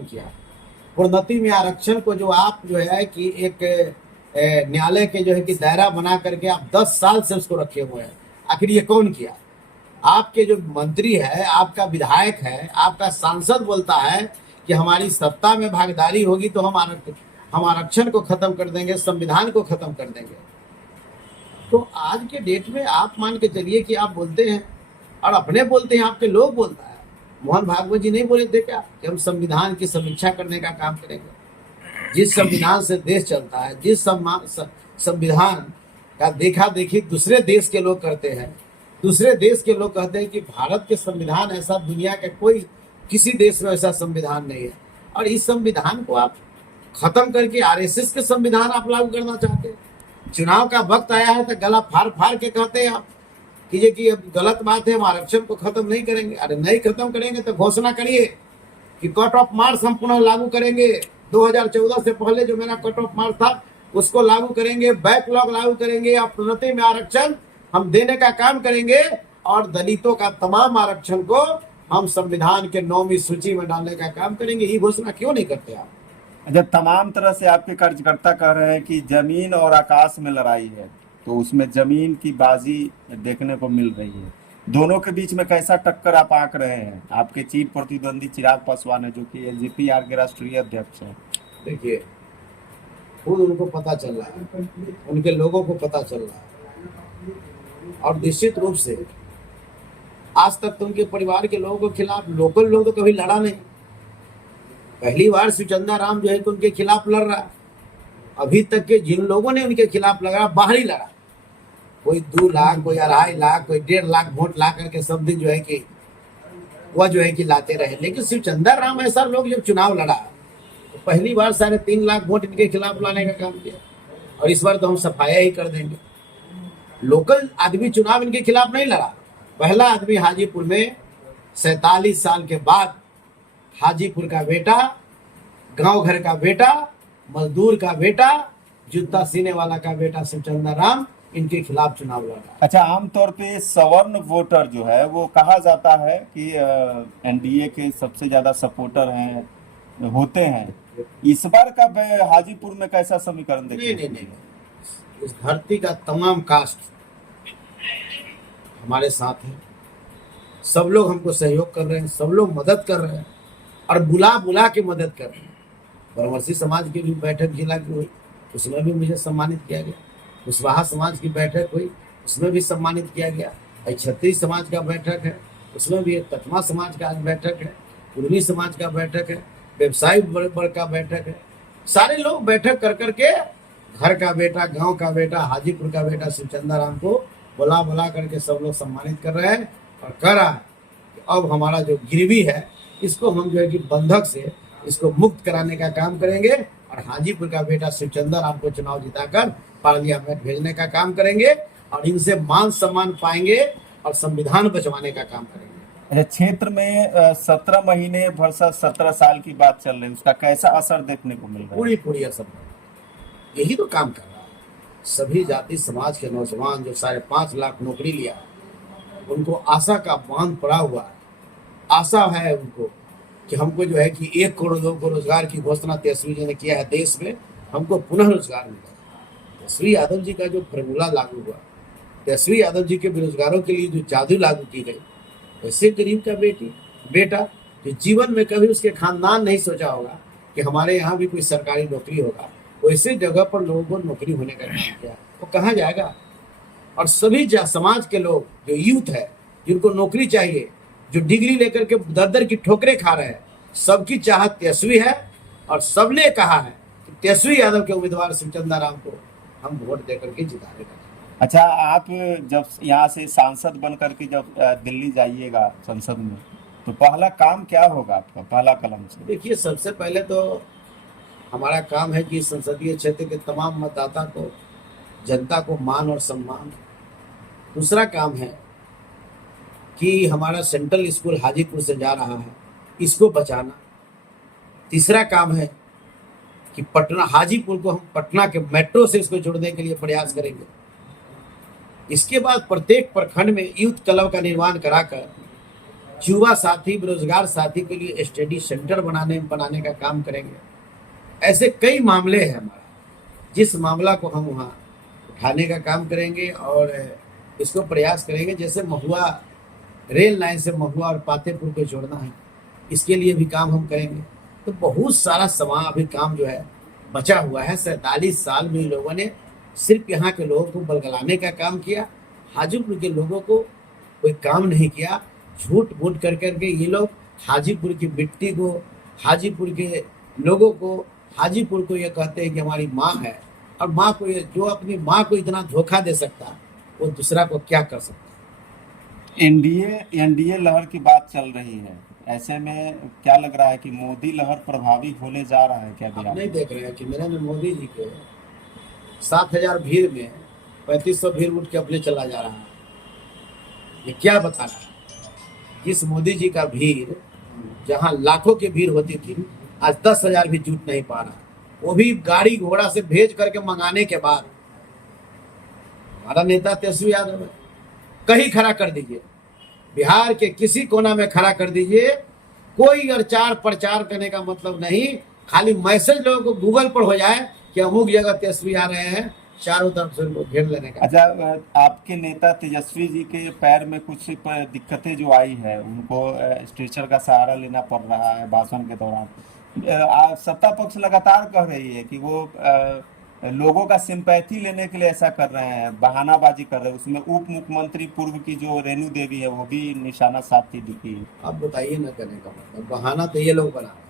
किया। प्रोन्नति में आरक्षण को जो आप जो है कि एक न्यायालय के जो है कि दायरा बना करके आप 10 साल से उसको रखे हुए हैं। आखिर ये कौन किया? आपके जो मंत्री है, आपका विधायक है, आपका सांसद बोलता है कि हमारी सत्ता में भागीदारी होगी तो हम आरक्षण को खत्म कर देंगे, संविधान को खत्म कर देंगे। तो आज के डेट में आप मान के चलिए कि आप बोलते हैं और अपने बोलते हैं, आपके लोग बोलता है। मोहन भागवत जी नहीं बोले थे क्या कि हम संविधान की समीक्षा करने का काम करेंगे? जिस संविधान से देश चलता है, जिस संविधान का देखा देखी दूसरे देश के लोग करते हैं, दूसरे देश के लोग कहते हैं कि भारत के संविधान ऐसा दुनिया के कोई किसी देश में ऐसा संविधान नहीं है, और इस संविधान को आप खत्म करके आरएसएस के संविधान आप लागू करना चाहते हैं। चुनाव का वक्त आया है तो गला फाड़ फाड़ के कहते हैं आप कि ये कि गलत बात है, हम आरक्षण को खत्म नहीं करेंगे। अरे नहीं खत्म करेंगे तो घोषणा करिए कि कट ऑफ मार्क्स हम पुनः लागू करेंगे। 2014 से पहले जो मेरा कट ऑफ मार्क्स था उसको लागू करेंगे, बैकलॉग लागू करेंगे, और प्रोन्नति में आरक्षण हम देने का काम करेंगे, और दलितों का तमाम आरक्षण को हम संविधान के 9वीं सूची में डालने का काम करेंगे। ये घोषणा क्यों नहीं करते आप? जब तमाम तरह से आपके कार्यकर्ता कह रहे हैं कि जमीन और आकाश में लड़ाई है, तो उसमें जमीन की बाजी देखने को मिल रही है। दोनों के बीच में कैसा टक्कर आप आंक रहे हैं? आपके चीफ प्रतिद्वंदी चिराग पासवान है, जो कि एलजेपीआर के राष्ट्रीय अध्यक्ष हैं। देखिए, खुद उनको पता चल रहा है, उनके लोगों को पता चल रहा है, और निश्चित रूप से आज तक तो उनके परिवार के लोगों के खिलाफ लोकल लोग तो कभी लड़ा नहीं। पहली बार सुचंदा राम जो है कि उनके खिलाफ लड़ रहा। अभी तक के जिन लोगों ने उनके खिलाफ लड़ा, बाहरी लड़ा, कोई 2 लाख, कोई 2.5 लाख, कोई 1.5 लाख वोट ला करके सब दिन जो है कि वह जो है कि लाते रहे। लेकिन शिवचंदा राम ऐसा लोग जब चुनाव लड़ा तो पहली बार 3.5 लाख वोट इनके खिलाफ लाने का काम किया, और इस बार तो हम सफाया ही कर देंगे। लोकल आदमी चुनाव इनके खिलाफ नहीं लड़ा। पहला आदमी हाजीपुर में 47 साल के बाद, हाजीपुर का बेटा, गांव घर का बेटा, मजदूर का बेटा, जूता सीने वाला का बेटा शिवचंदा राम इनके खिलाफ चुनाव लड़ा। अच्छा, आमतौर पे सवर्ण वोटर जो है वो कहा जाता है कि एनडीए के सबसे ज्यादा सपोर्टर हैं, होते हैं। इस बार का हाजीपुर में कैसा समीकरण देखते हैं? नहीं, इस धरती का तमाम कास्ट हमारे साथ है। सब लोग हमको सहयोग कर रहे हैं, सब लोग मदद कर रहे हैं, और बुला बुला के मदद कर रहे हैं। बनवासी समाज की भी बैठक जिला की हुई, उसमें भी मुझे सम्मानित किया गया। कुशवाहा समाज की बैठक हुई, उसमें भी सम्मानित किया गया। क्षत्रिय समाज का बैठक है, उसमें भी तकमा समाज का आज बैठक है, कुर्मी समाज का बैठक है, व्यवसायी वर्ग का बैठक है। सारे लोग बैठक कर करके घर का बेटा, गांव का बेटा, हाजीपुर का बेटा शिवचंदा राम को बुला बुला करके सब लोग सम्मानित कर रहे हैं, और कह रहा है कि अब हमारा जो गिरवी है इसको हम जो है कि बंधक से इसको मुक्त कराने का काम करेंगे, और हाजीपुर का बेटा शिवचंदा राम को चुनाव जिताकर पार्लियामेंट भेजने का काम करेंगे, और इनसे मान सम्मान पाएंगे और संविधान बचवाने का काम करेंगे। क्षेत्र में 17 महीने वर्सेस 17 साल की बात चल रही है, उसका कैसा असर देखने को मिल रहा है? पूरी असर, यही तो काम कर रहा है। सभी जाति समाज के नौजवान जो 5.5 लाख नौकरी लिया, उनको आशा का बांध पड़ा हुआ है। आशा है उनको कि हमको जो है कि 1 करोड़ लोगों को रोजगार की घोषणा तेजस्वी जी ने किया है। देश में हमको पुनः रोजगार मिला। तेजस्वी यादव जी का जो फॉर्मूला लागू हुआ, तेजस्वी यादव जी के बेरोजगारों के लिए जो जादू लागू की गई, ऐसे गरीब का बेटा जो जीवन में कभी उसके खानदान नहीं सोचा होगा कि हमारे यहाँ भी कोई सरकारी नौकरी होगा, वैसे जगह पर लोगों को नौकरी होने का काम किया, वो कहाँ जाएगा? और सभी समाज के लोग जो यूथ है, जिनको नौकरी चाहिए, जो डिग्री लेकर के दर की ठोकरें खा रहे हैं, सबकी चाहत तेजस्वी है, और सबने कहा है कि तेजस्वी यादव के उम्मीदवार शिवचंदा राम को हम वोट देकर के जिताने का। अच्छा, आप जब यहाँ से सांसद बन करके जब दिल्ली जाइएगा संसद में, तो पहला काम क्या होगा आपका, पहला कदम से? देखिए, सबसे पहले तो हमारा काम है कि संसदीय क्षेत्र के तमाम मतदाता को, जनता को मान और सम्मान। दूसरा काम है कि हमारा सेंट्रल स्कूल हाजीपुर से जा रहा है, इसको बचाना। तीसरा काम है कि पटना, हाजीपुर को हम पटना के मेट्रो से इसको जोड़ने के लिए प्रयास करेंगे। इसके बाद प्रत्येक प्रखंड में यूथ क्लब का निर्माण कराकर युवा साथी, बेरोजगार साथी के लिए स्टडी सेंटर बनाने का काम करेंगे। ऐसे कई मामले हैं हमारा, जिस मामला को हम वहाँ उठाने का काम करेंगे और इसको प्रयास करेंगे। जैसे महुआ रेल लाइन से महुआ और पातेपुर को जोड़ना है, इसके लिए भी काम हम करेंगे। तो बहुत सारा अभी काम जो है बचा हुआ है। 47 साल में इन लोगों ने सिर्फ यहाँ के लोगों को बलगलाने का काम किया, हाजीपुर के लोगों को कोई काम नहीं किया। झूठ मूठ कर करके ये लोग हाजीपुर की मिट्टी को, हाजीपुर के लोगों को, हाजीपुर को ये कहते हैं कि हमारी माँ है। और माँ को, ये जो अपनी माँ को इतना धोखा दे सकता है, वो दूसरा को क्या कर सकता है। एनडीए लहर की बात चल रही है, ऐसे में क्या लग रहा है कि मोदी लहर प्रभावी होने जा रहा है क्या आप बिहार नहीं में? देख रहे हैं कि नरेंद्र मोदी जी के 7,000 भीड़ में 3500 भीड़ उठ के अपने चला जा रहा है। ये क्या बता रहा है? इस मोदी जी का भीड़, जहां लाखों की भीड़ होती थी, आज 10,000 भी जुट नहीं पा रहा, वो भी गाड़ी घोड़ा से भेज करके मंगाने के बाद। हमारा नेता तेजस्वी यादव है, कहीं खड़ा कर दीजिए, बिहार के किसी कोना में खड़ा कर दीजिए, कोई प्रचार करने का मतलब नहीं, खाली मैसेज लोगों को गूगल पर हो जाए कि अमुक जगह तेजस्वी आ रहे हैं, चारों तरफ से उनको घेर लेने का। अच्छा, आपके नेता तेजस्वी जी के पैर में कुछ दिक्कतें जो आई है, उनको स्ट्रेचर का सहारा लेना पड़ रहा है भाषण के दौरान। सत्ता पक्ष लगातार कह रही है कि वो लोगों का सिंपैथी लेने के लिए ऐसा कर रहे हैं, बहानाबाजी कर रहे हैं। उसमें उप मुख्यमंत्री पूर्व की जो रेणु देवी है, वो भी निशाना साधती दिखी है। आप बताइए ना, करने का मतलब बहाना तो ये लोग बना रहे हैं।